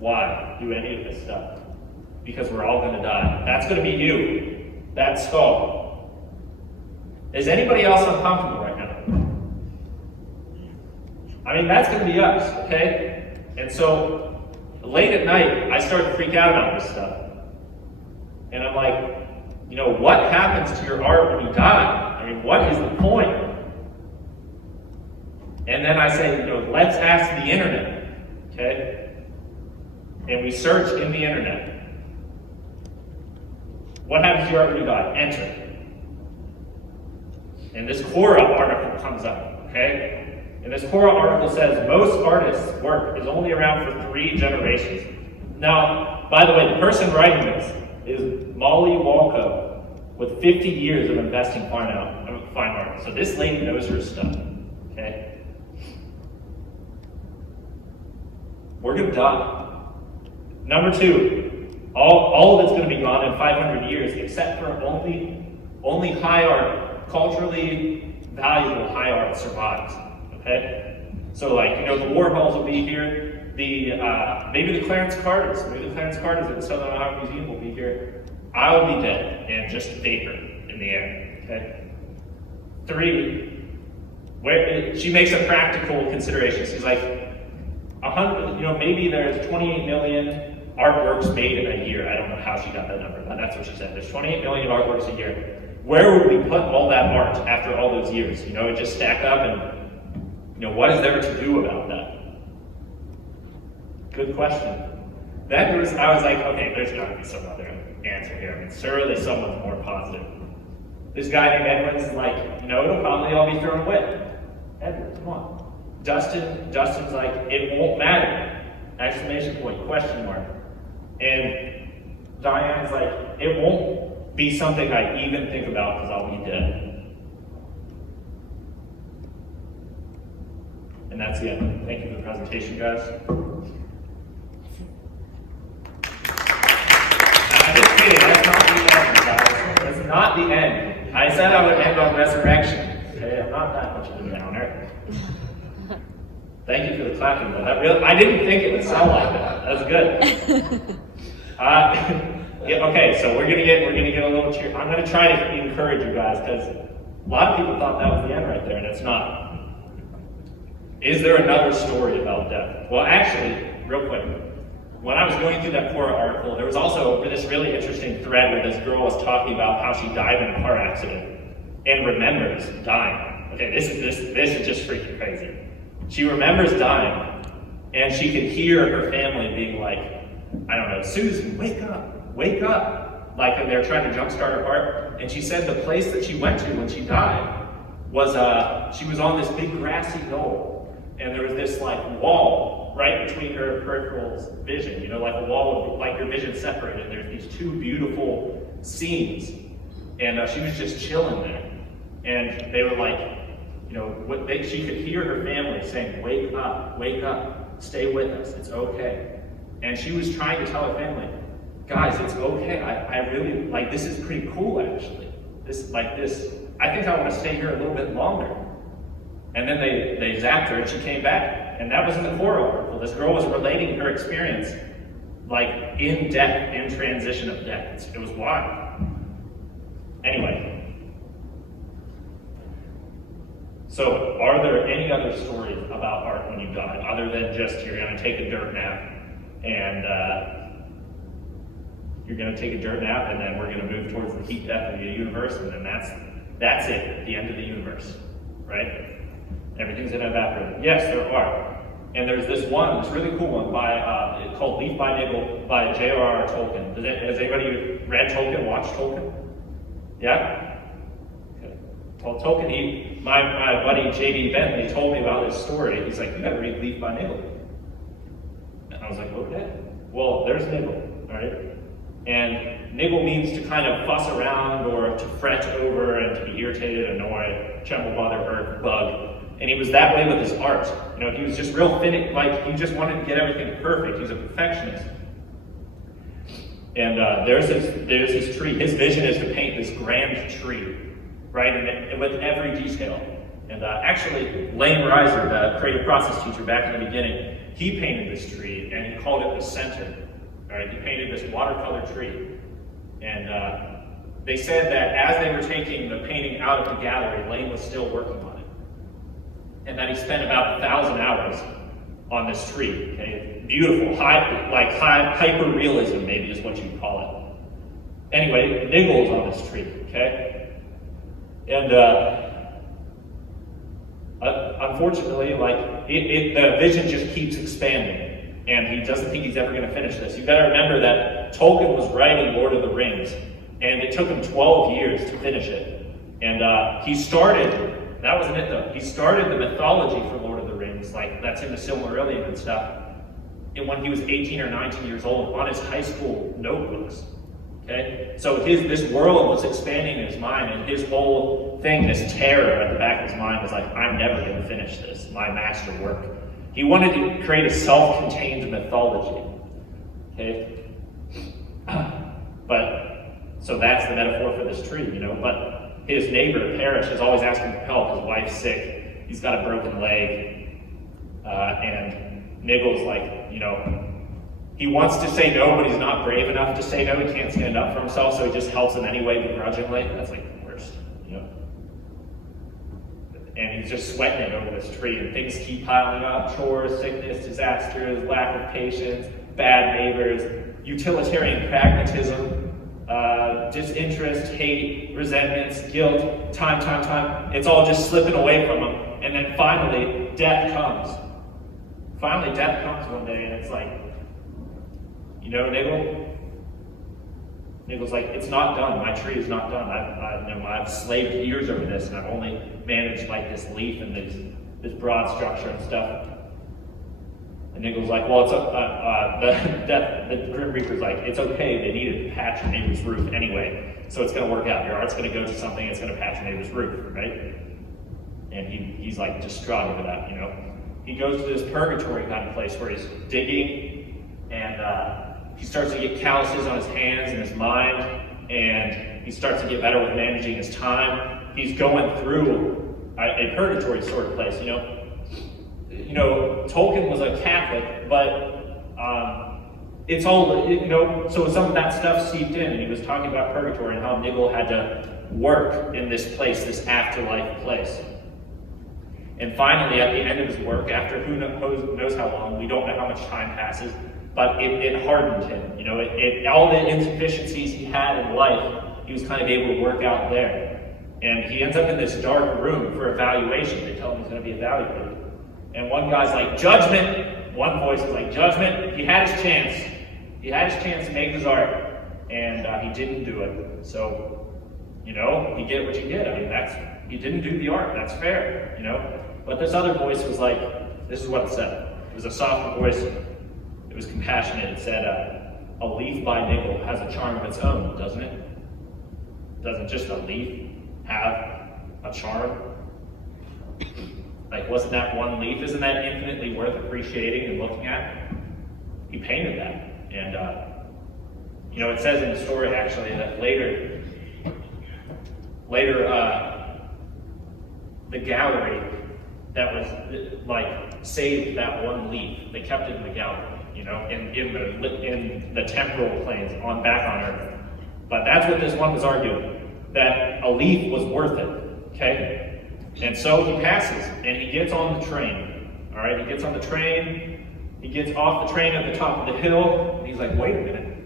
Why do any of this stuff? Because we're all going to die. That's going to be you. That skull. Is anybody else uncomfortable right now? I mean, that's going to be us, okay? And so, late at night, I start to freak out about this stuff. And I'm like, you know, what happens to your art when you die? I mean, what is the point? And then I say, you know, let's ask the internet, okay? And we search in the internet. What happens to your art when you die? Enter. And this Quora article comes up, okay? And this Quora article says most artists' work is only around for 3 generations. Now, by the way, the person writing this is Molly Walco with 50 years of investing fine art. So this lady knows her stuff, okay? We're gonna die. Number 2, all of it's gonna be gone in 500 years, except for only high art, culturally valuable high art survives, okay? So like, you know, the Warhols will be here, maybe the Clarence Carters at the Southern Ohio Museum will be here. I will be dead and just vapor in the air, okay? 3, she makes a practical consideration. She's like, 100, you know, maybe there's 28 million artworks made in a year. I don't know how she got that number, but that's what she said. There's 28 million artworks a year. Where would we put all that art after all those years? You know, it just stack up and, you know, what is there to do about that? Good question. I was like, okay, there's got to be some other answer here. I mean, surely someone's more positive. This guy named Edwards is like, you know, it'll probably all be thrown away. Edwards, come on. Justin's like, it won't matter. Exclamation point, question mark. And Diane's like, it won't be something I even think about because I'll be dead. And that's the end. Thank you for the presentation, guys. I'm just kidding, that's not the end, guys. That's not the end. I said I would end on resurrection. Okay, I'm not that much of a downer. Thank you for the clapping, though. I didn't think it would sound like that. That's good. Yeah, okay, so we're gonna get a little cheer. I'm gonna try to encourage you guys because a lot of people thought that was the end right there, and it's not. Is there another story about death? Well, actually, real quick, when I was going through that Quora article, there was also this really interesting thread where this girl was talking about how she died in a car accident and remembers dying. Okay, this is just freaking crazy. She remembers dying, and she could hear her family being like, I don't know, Susan, wake up, like, and they're trying to jumpstart her heart. And she said the place that she went to when she died was, she was on this big grassy knoll, and there was this like wall right between her peripheral vision, you know, like a wall, like your vision separated. There's these 2 beautiful scenes, and she was just chilling there, and they were like, you know, she could hear her family saying, wake up, stay with us, it's okay. And she was trying to tell her family, guys, it's okay, I really, like, this is pretty cool, actually. I think I want to stay here a little bit longer. And then they zapped her and she came back. And that was in the Quora article. This girl was relating her experience, like, in death, in transition of death. It was wild. Anyway. So, are there any other stories about art when you die, other than just you're going to take a dirt nap and then we're going to move towards the heat death of the universe, and then that's it, the end of the universe, right? Everything's going to evaporate. Yes, there are. And there's this really cool one it's called Leaf by Niggle by J.R.R. Tolkien. Has anybody read Tolkien, watched Tolkien? Yeah? Tolkien, my buddy J.D. Bentley told me about this story. He's like, you gotta read Leaf by Niggle. And I was like, okay. Well, there's Niggle, right? And Niggle means to kind of fuss around or to fret over and to be irritated, annoyed, tremble, bother, hurt, bug. And he was that way with his art. You know, he was just real finicky, like he just wanted to get everything perfect. He's a perfectionist. And there's this tree. His vision is to paint this grand tree, right? And with every detail. And actually, Lane Reiser, the creative process teacher back in the beginning, he painted this tree and he called it the center. All right, he painted this watercolor tree. And they said that as they were taking the painting out of the gallery, Lane was still working on it. And that he spent about 1,000 hours on this tree. Okay? Beautiful, hyper-realism maybe is what you'd call it. Anyway, Niggle is on this tree, okay? And unfortunately, the vision just keeps expanding, and he doesn't think he's ever going to finish this. You got to remember that Tolkien was writing Lord of the Rings, and it took him 12 years to finish it. And he started. That wasn't it though. He started the mythology for Lord of the Rings, like that's in the Silmarillion and stuff, and when he was 18 or 19 years old on his high school notebooks. Okay? So this world was expanding in his mind, and his whole thing, this terror at the back of his mind was like, I'm never going to finish this, my master work. He wanted to create a self-contained mythology. Okay? So that's the metaphor for this tree, but his neighbor, Parrish, is always asking for help. His wife's sick. He's got a broken leg. And Niggle's like, he wants to say no, but he's not brave enough to say no. He can't stand up for himself, so he just helps him anyway, begrudgingly. That's like the worst, And he's just sweating it over this tree, and things keep piling up. Chores, sickness, disasters, lack of patience, bad neighbors, utilitarian pragmatism, disinterest, hate, resentments, guilt, time. It's all just slipping away from him. And then finally, death comes. Finally, death comes one day, and it's like, Niggle? Niggle's like, it's not done. My tree is not done. I've slaved years over this, and I've only managed this leaf and this broad structure and stuff. And Niggle's like, well, the Grim Reaper's like, it's okay, they needed to patch your neighbor's roof anyway, so it's going to work out. Your art's going to go to something, it's going to patch your neighbor's roof, right? And he's like distraught over that, He goes to this purgatory kind of place where he's digging, and he starts to get calluses on his hands and his mind, and he starts to get better with managing his time. He's going through a purgatory sort of place, Tolkien was a Catholic, but it's all, so some of that stuff seeped in, and he was talking about purgatory and how Niggle had to work in this place, this afterlife place. And finally, at the end of his work, after who knows how long, we don't know how much time passes, but it hardened him. All the insufficiencies he had in life, he was kind of able to work out there. And he ends up in this dark room for evaluation. They tell him he's going to be evaluated. And one guy's like, judgment. One voice is like, judgment. He had his chance. He had his chance to make his art, and he didn't do it. So, you get what you get. He didn't do the art. That's fair, But this other voice was like, this is what it said. It was a softer voice. It was compassionate. It said, a leaf by Niggle has a charm of its own, doesn't it? Doesn't just a leaf have a charm? Wasn't that one leaf? Isn't that infinitely worth appreciating and looking at? He painted that. And, it says in the story, actually, that later, the gallery that was, saved that one leaf. They kept it in the gallery, in the temporal planes, back on Earth. But that's what this one was arguing, that a leaf was worth it, okay? And so he passes, and he gets on the train. All right, he gets on the train. He gets off the train at the top of the hill, and he's like, wait a minute.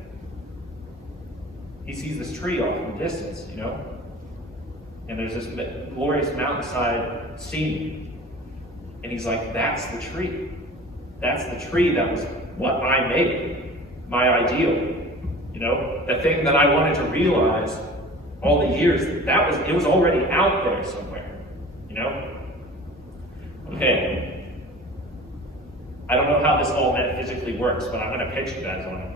He sees this tree off in the distance, And there's this glorious mountainside scene. And he's like, that's the tree. That's the tree that was what I made, my ideal. The thing that I wanted to realize all the years, it was already out there somewhere. Okay. I don't know how this all metaphysically works, but I'm going to pitch you guys on it.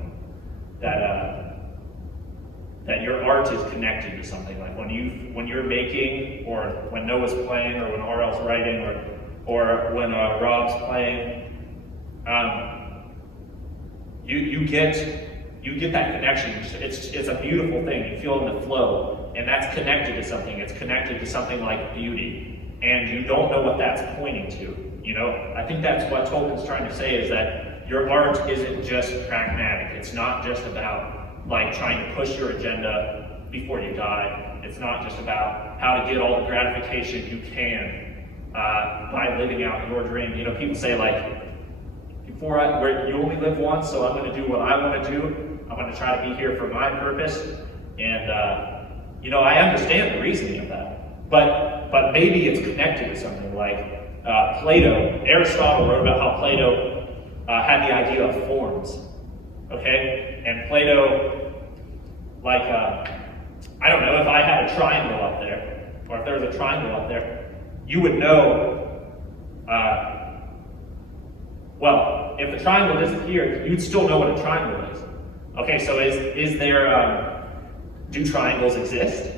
That your art is connected to something. Like when you're making, or when Noah's playing, or when RL's writing, or when Rob's playing, you get that connection. It's a beautiful thing. You feel in the flow, and that's connected to something. It's connected to something like beauty. and you don't know what that's pointing to. You know, I think that's what Tolkien's trying to say, is that your art isn't just pragmatic. It's not just about like trying to push your agenda before you die. It's not just about how to get all the gratification you can by living out your dream. You know, people say like, you only live once, so I'm going to do what I want to do. I'm going to try to be here for my purpose. And, you know, I understand the reasoning of that. But maybe it's connected to something like Plato. Aristotle wrote about how Plato had the idea of forms. Okay? And Plato, like, I don't know, if I had a triangle up there, or if there was a triangle up there, you would know, well, if the triangle disappeared, you'd still know what a triangle is. Okay, so is there, do triangles exist?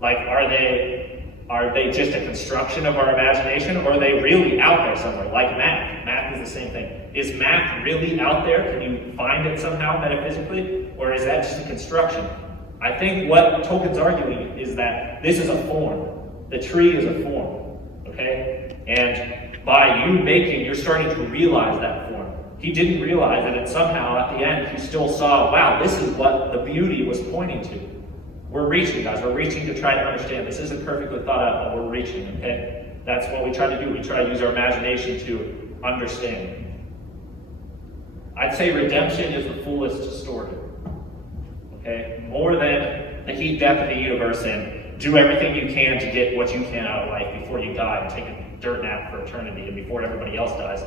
Like, are they just a construction of our imagination, or are they really out there somewhere? Like math. Math is the same thing. Is math really out there? Can you find it somehow metaphysically? Or is that just a construction? I think what Tolkien's arguing is that this is a form. The tree is a form, okay? And by you making, you're starting to realize that form. He didn't realize it, and somehow at the end, he still saw, wow, this is what the beauty was pointing to. We're reaching, guys. We're reaching to try to understand. This isn't perfectly thought out, but we're reaching, okay? That's what we try to do. We try to use our imagination to understand. I'd say redemption is the fullest story, okay? More than the heat, death of the universe and do everything you can to get what you can out of life before you die and take a dirt nap for eternity and before everybody else dies.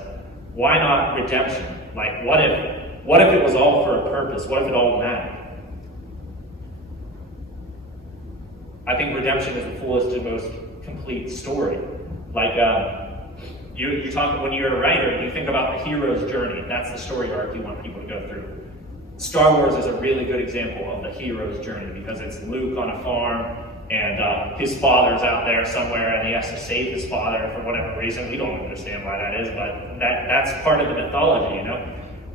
Why not redemption? Like, what if it was all for a purpose? What if it all mattered? I think redemption is the fullest and most complete story. Like, you talk, when you're a writer, you think about the hero's journey. That's the story arc you want people to go through. Star Wars is a really good example of the hero's journey because it's Luke on a farm, and his father's out there somewhere, and he has to save his father for whatever reason. We don't understand why that is, but that's part of the mythology, you know?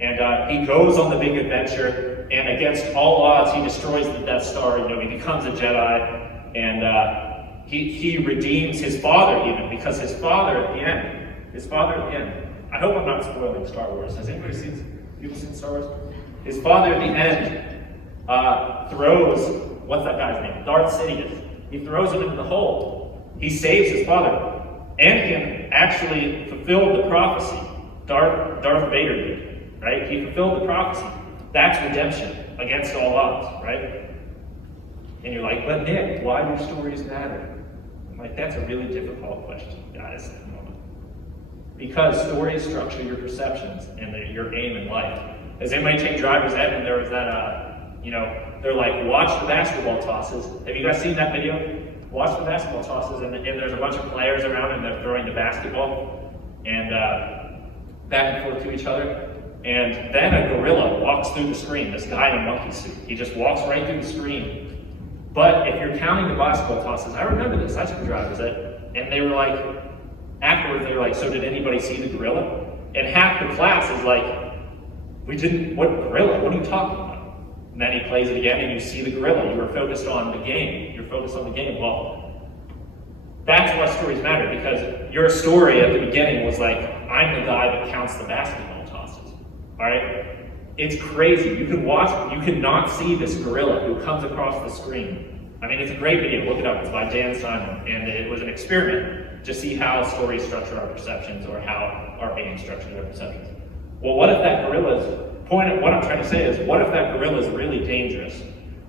And he goes on the big adventure, and against all odds, he destroys the Death Star. You know, he becomes a Jedi, and he redeems his father even, because his father at the end, I hope I'm not spoiling Star Wars. Has anybody seen Star Wars? His father at the end throws, what's that guy's name? Darth Sidious. He throws him into the hole. He saves his father. Anakin actually fulfilled the prophecy. Darth Vader did, right? He fulfilled the prophecy. That's redemption against all odds, right? And you're like, but Nick, why do stories matter? I'm like, that's a really difficult question, guys, at the moment. Because stories structure your perceptions and your aim in life. As anybody take driver's ed, and there was that, they're like, watch the basketball tosses. Have you guys seen that video? Watch the basketball tosses, and there's a bunch of players around, and they're throwing the basketball, and back and forth to each other. And then a gorilla walks through the screen, this guy in a monkey suit. He just walks right through the screen. But if you're counting the basketball tosses, I remember this, I took driver's ed, and they were like, afterwards they were like, so did anybody see the gorilla? And half the class is like, what gorilla? What are you talking about? And then he plays it again, and you see the gorilla. You were focused on the game. You're focused on the game. Well, that's why stories matter, because your story at the beginning was like, I'm the guy that counts the basketball tosses. All right? It's crazy. You can not see this gorilla who comes across the screen. I mean, it's a great video. Look it up. It's by Dan Simon. And it was an experiment to see how stories structure our perceptions, or how our being structures our perceptions. Well, what if that what I'm trying to say is, what if that gorilla is really dangerous?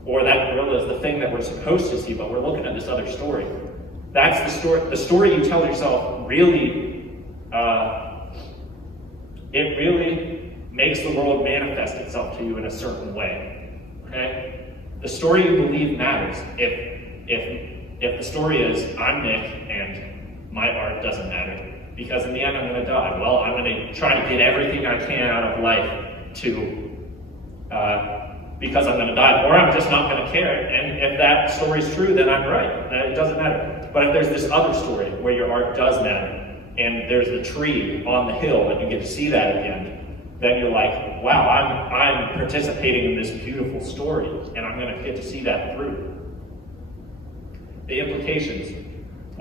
Or that gorilla is the thing that we're supposed to see, but we're looking at this other story. That's the story. The story you tell yourself really, it really makes the world manifest itself to you in a certain way, okay? The story you believe matters. If the story is, I'm Nick, and my art doesn't matter, because in the end I'm going to die. Well, I'm going to try to get everything I can out of life because I'm going to die, or I'm just not going to care. And if that story's true, then I'm right. It doesn't matter. But if there's this other story where your art does matter, and there's the tree on the hill, and you get to see that at the end, then you're like, wow, I'm participating in this beautiful story, and I'm going to get to see that through. The implications.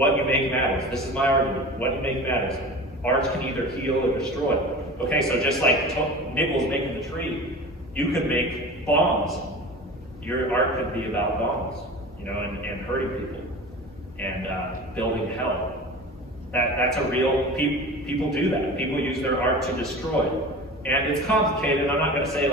What you make matters. This is my argument. What you make matters. Art can either heal or destroy. Okay, so just like Niggle's making the tree, you could make bombs. Your art could be about bombs, and hurting people and building hell. That's a real, people do that. People use their art to destroy. And it's complicated. I'm not going to say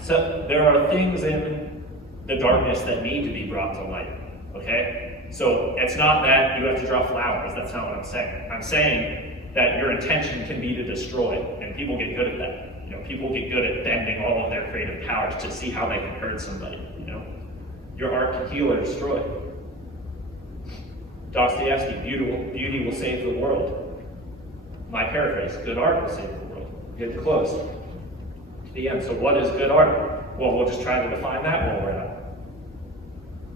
so there are things in the darkness that need to be brought to light, okay? So it's not that you have to draw flowers. That's not what I'm saying. I'm saying that your intention can be to destroy, and people get good at that. People get good at bending all of their creative powers to see how they can hurt somebody, Your art can heal or destroy. Dostoevsky, beauty will save the world. My paraphrase, good art will save the world. Get close to the end. So what is good art? Well, we'll just try to define that while we're at it.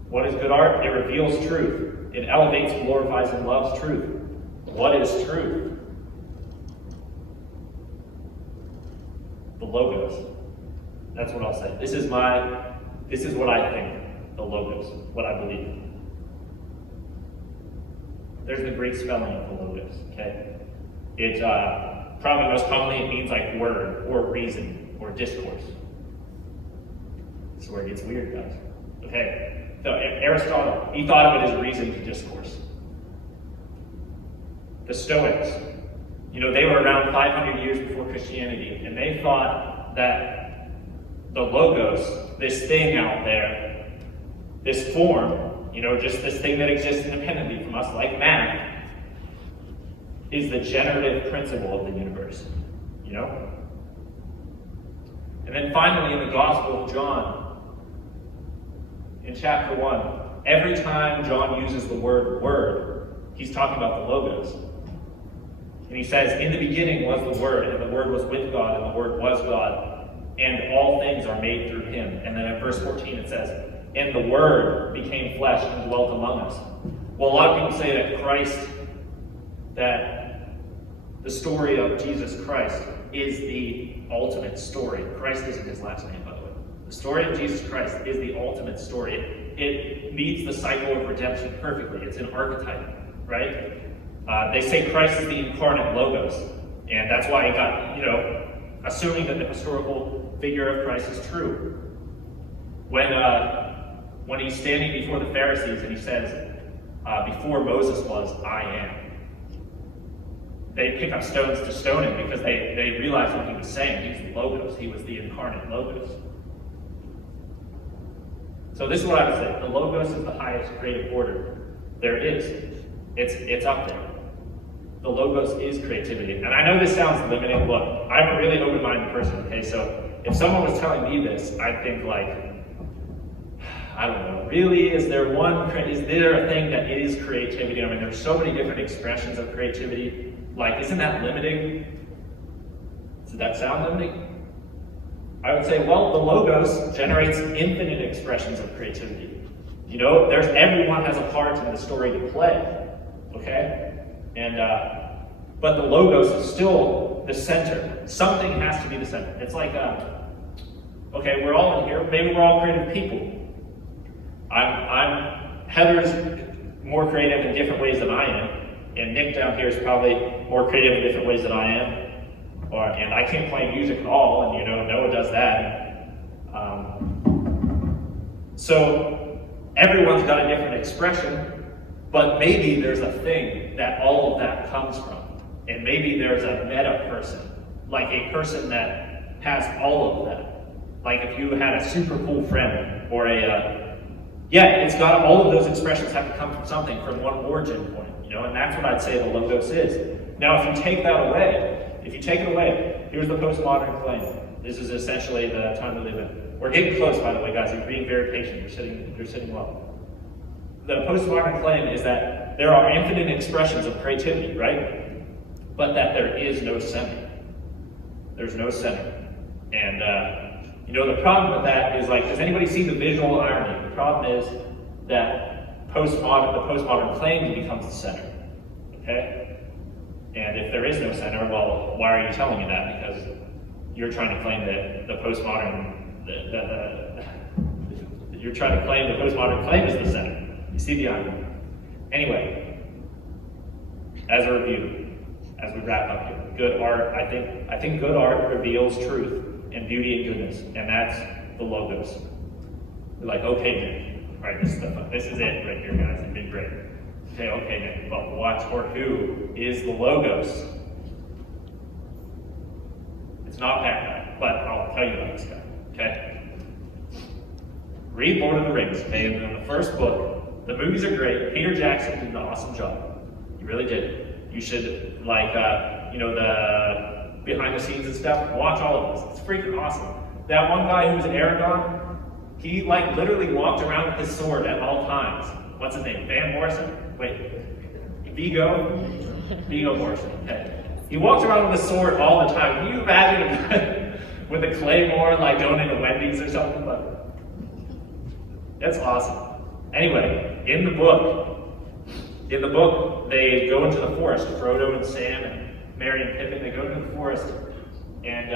What is good art? It reveals truth. It elevates, glorifies, and loves truth. What is truth? The logos. That's what I'll say. This is what I think, the logos, what I believe. There's the Greek spelling of the logos, okay? It probably most commonly it means like word or reason or discourse. This is where it gets weird, guys. Okay, so Aristotle, he thought of it as reason to discourse. The Stoics, they were around 500 years before Christianity, and they thought that the logos, this thing out there, this form, just this thing that exists independently from us, like math, is the generative principle of the universe, And then finally, in the Gospel of John, in chapter 1, every time John uses the word, he's talking about the logos. And he says, in the beginning was the Word, and the Word was with God, and the Word was God, and all things are made through him. And then in verse 14 it says, and the Word became flesh and dwelt among us. Well, a lot of people say that the story of Jesus Christ is the ultimate story. Christ isn't his last name, by the way. The story of Jesus Christ is the ultimate story. It meets the cycle of redemption perfectly. It's an archetype, right? They say Christ is the incarnate logos, and that's why he got, assuming that the historical figure of Christ is true. When he's standing before the Pharisees and he says, before Moses was, I am. They pick up stones to stone him because they realize what he was saying. He's the logos. He was the incarnate logos. So this is what I would say. The logos is the highest creative order there is. It's up there. The logos is creativity. And I know this sounds limiting. Look, I'm a really open-minded person, okay? So if someone was telling me this, I'd think I don't know, really, is there a thing that is creativity? I mean, there's so many different expressions of creativity. Isn't that limiting? Does that sound limiting? I would say, well, the logos generates infinite expressions of creativity. Everyone has a part in the story to play, okay? And but the logos is still the center. Something has to be the center. It's like, okay, we're all in here. Maybe we're all creative people. Heather's more creative in different ways than I am, and Nick down here is probably more creative in different ways than I am. And I can't play music at all, and Noah does that. So everyone's got a different expression, but maybe there's a thing that all of that comes from. And maybe there's a meta person, like a person that has all of that. Like if you had a super cool friend, or it's got all of those expressions have to come from something, from one origin point, and that's what I'd say the logos is. Now, if you take that away, here's the postmodern claim. This is essentially the time we live in. We're getting close, by the way, guys. You're being very patient. You're sitting well. The postmodern claim is that there are infinite expressions of creativity, right? But that there is no center. There's no center. And, the problem with that is, does anybody see the visual irony? The problem is that the postmodern claim becomes the center, okay? And if there is no center, well, why are you telling me that? Because you're trying to claim that the postmodern, you're trying to claim the postmodern claim is the center. You see the irony? Anyway, as a review, as we wrap up here, good art, I think good art reveals truth and beauty and goodness, and that's the logos. We're like, okay, Nick, all right, this is it right here, guys. You've been great. Okay, Nick, but what or who is the logos? It's not that guy, but I'll tell you about this guy. Okay. Read Lord of the Rings. Okay, in the first book, the movies are great. Peter Jackson did an awesome job. He really did. You should the behind the scenes and stuff. Watch all of this. It's freaking awesome. That one guy who was Aragorn, he literally walked around with his sword at all times. What's his name? Van Morrison? Wait, Viggo Morrison. Okay. He walked around with a sword all the time. Can you imagine with a claymore going into Wendy's or something? But that's awesome. Anyway, in the book, they go into the forest. Frodo and Sam and Merry and Pippin, they go into the forest, and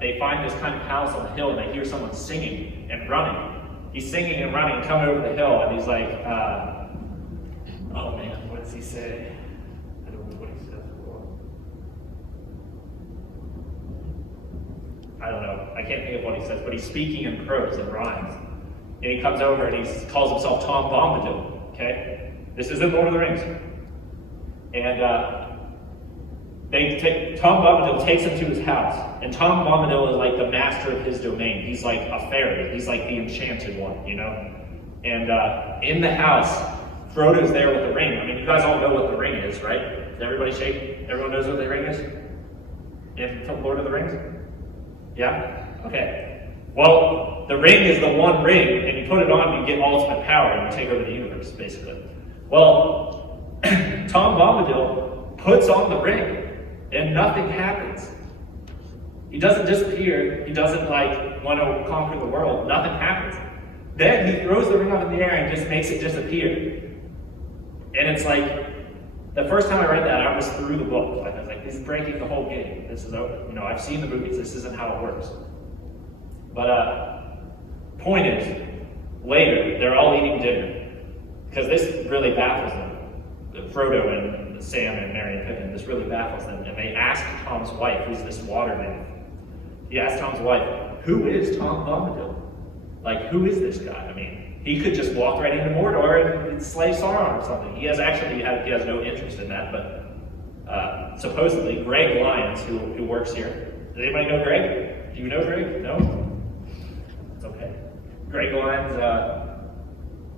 they find this kind of house on the hill, and they hear someone singing and running. He's singing and running, coming over the hill, and he's like, oh man, what does he say? I don't know what he says. I don't know. I can't think of what he says, but he's speaking in prose and rhymes. And he comes over and he calls himself Tom Bombadil. Okay? This is in Lord of the Rings. And Tom Bombadil takes him to his house. And Tom Bombadil is like the master of his domain. He's like a fairy. He's like the enchanted one, you know? And in the house, Frodo's there with the ring. I mean, you guys all know what the ring is, right? Is everybody shaking? Everyone knows what the ring is? In Lord of the Rings? Yeah? Okay. Well, the ring is the one ring, and you put it on, you get ultimate power, and you take over the universe, basically. Well, Tom Bombadil puts on the ring, and nothing happens. He doesn't disappear. He doesn't want to conquer the world. Nothing happens. Then he throws the ring up in the air and just makes it disappear. And it's the first time I read that, I was through the book. I was like, this is breaking the whole game. This is over. I've seen the movies. This isn't how it works. But point is, later, they're all eating dinner. Because this really baffles them. Frodo and Sam and Merry and Pippin, this really baffles them. And they ask Tom's wife, who's this water nymph. He asked Tom's wife, who is Tom Bombadil? Who is this guy? I mean, he could just walk right into Mordor and slay Sauron or something. He has no interest in that, but supposedly Greg Lyons, who works here. Does anybody know Greg? Do you know Greg? No? It's okay. Greg Lyons,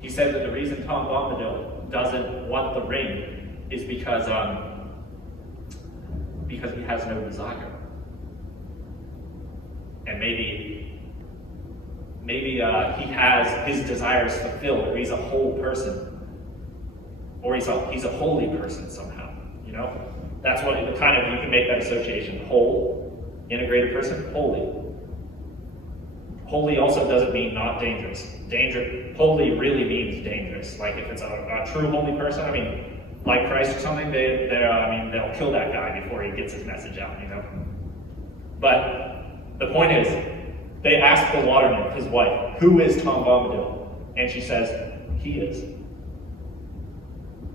he said that the reason Tom Bombadil doesn't want the ring is because he has no desire. And maybe he has his desires fulfilled, or he's a whole person, or he's a holy person somehow. That's what you can make that association. Whole, integrated person, holy. Holy also doesn't mean not dangerous. Holy really means dangerous. If it's a true holy person, like Christ or something, they'll kill that guy before he gets his message out. But the point is, they ask the water nymph, his wife, who is Tom Bombadil? And she says, he is.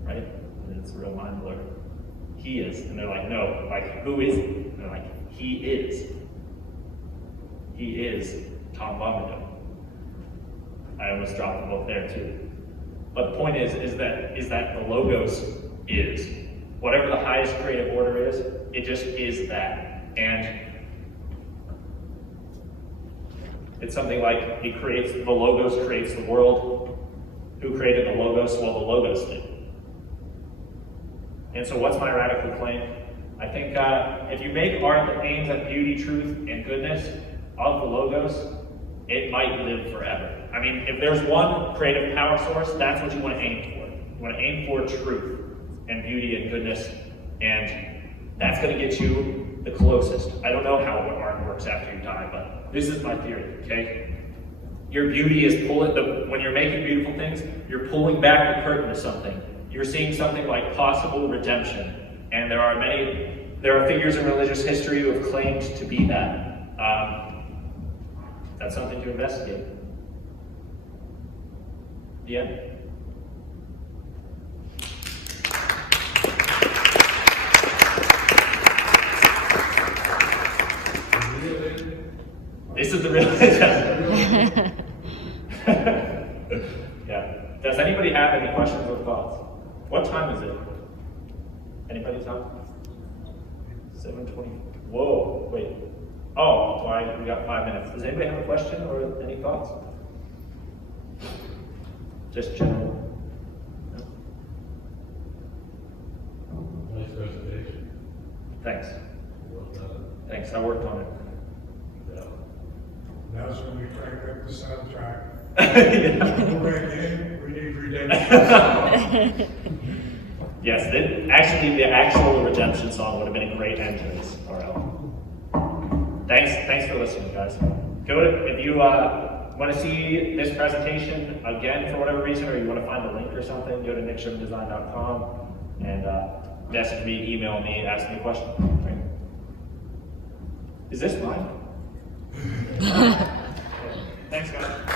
Right? And it's a real mind blur. He is. And they're like, no, who is he? And they're like, he is. He is Tom Bombadil. I almost dropped the book there too. But the point is that the Logos is. Whatever the highest creative order is, it just is that. And it's something like the Logos creates the world. Who created the Logos? Well, the Logos did. And so what's my radical claim? I think if you make art that aims at beauty, truth, and goodness of the Logos, it might live forever. If there's one creative power source, that's what you want to aim for. You want to aim for truth and beauty and goodness, and that's going to get you the closest. I don't know how art works after you die, but this is my theory, okay? Your beauty is when you're making beautiful things, you're pulling back the curtain to something. You're seeing something like possible redemption, and there are figures in religious history who have claimed to be that. That's something to investigate. The end. This is the real Yeah. Does anybody have any questions or thoughts? What time is it? Anybody time? 7:20. Whoa, wait. Oh, why? We got 5 minutes. Does anybody have a question or any thoughts? Just general. Nice presentation. Thanks. Well done. Thanks. I worked on it. Yeah. Now's when we crank up the soundtrack. Yeah. Go back in, we need redemption. Yes, actually, the actual redemption song would have been a great end to this RL. Thanks for listening, guys. If you want to see this presentation again for whatever reason, or you want to find a link or something, go to nickshermandesign.com and message me, email me, ask me a question. Right. Is this mine? Thanks, guys.